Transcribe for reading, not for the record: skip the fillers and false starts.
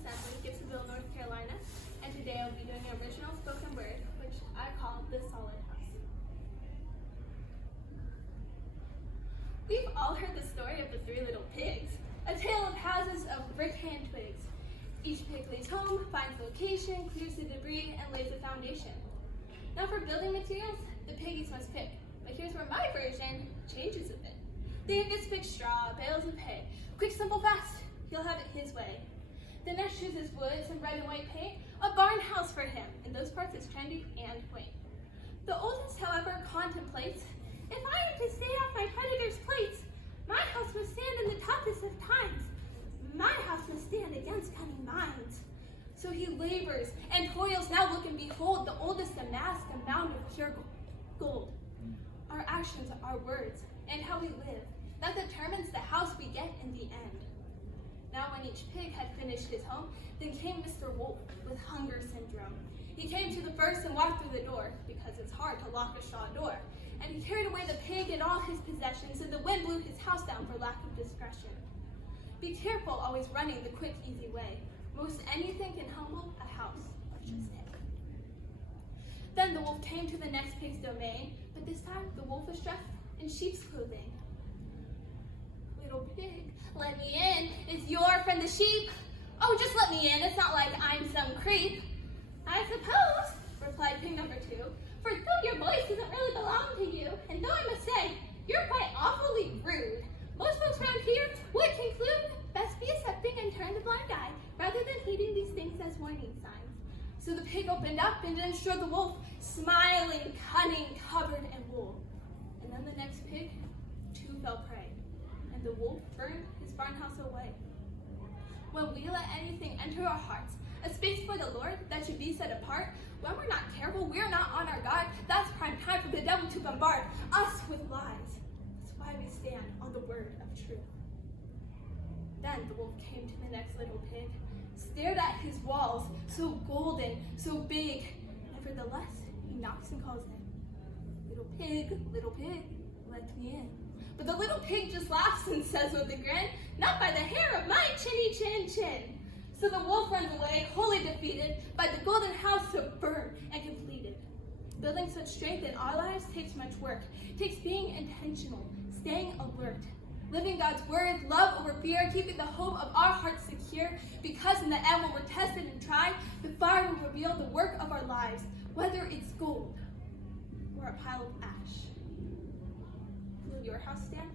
Assembly, Gibsonville, North Carolina, and today I'll be doing an original spoken word, which I call The Solid House. We've all heard the story of the three little pigs, a tale of houses of brick and twigs. Each pig leaves home, finds location, clears the debris, and lays a foundation. Now for building materials, the piggies must pick, but here's where my version changes a bit. David's picked straw, bales of hay. Quick, simple, fast, he'll have it his way. The next chooses wood, some red and white paint, a barn house for him, and those parts is trendy and quaint. The oldest, however, contemplates, if I am to stay off my predator's plates, my house must stand in the toughest of times. My house must stand against cunning minds. So he labors and toils. Now look and behold, the oldest amassed a mound of pure gold. Our actions, our words, and how we live, that determines the house we get in the end. Now when each pig had finished his home, then came Mr. Wolf with hunger syndrome. He came to the first and walked through the door, because it's hard to lock a straw door. And he carried away the pig and all his possessions, and the wind blew his house down for lack of discretion. Be careful always running the quick, easy way. Most anything can humble a house of just hay. Then the wolf came to the next pig's domain, but this time the wolf was dressed in sheep's clothing. Little pig, let me in. Is your friend the sheep? Oh, just let me in. It's not like I'm some creep. I suppose, replied pig number 2, for though your voice doesn't really belong to you, and though I must say, you're quite awfully rude. Most folks around here would conclude best be accepting and turn the blind eye, rather than heeding these things as warning signs. So the pig opened up and then showed the wolf, smiling, cunning, covered in wool. And then the next pig, too, fell prey, and the wolf burned his barn house away. When we let anything enter our hearts, a space for the Lord that should be set apart, when we're not careful, we're not on our guard, that's prime time for the devil to bombard us with lies. That's why we stand on the word of truth. Then the wolf came to the next little pig, stared at his walls, so golden, so big. Nevertheless, he knocks and calls in, little pig, let me in. But the little pig just laughs and says with a grin, not by the hair of my chinny chin chin. So the wolf runs away, wholly defeated, by the golden house so burned and completed. Building such strength in our lives takes much work, takes being intentional, staying alert, living God's word, love over fear, keeping the hope of our hearts secure, because in the end when we're tested and tried, the fire will reveal the work of our lives, whether it's gold or a pile of ash. Will your house stand?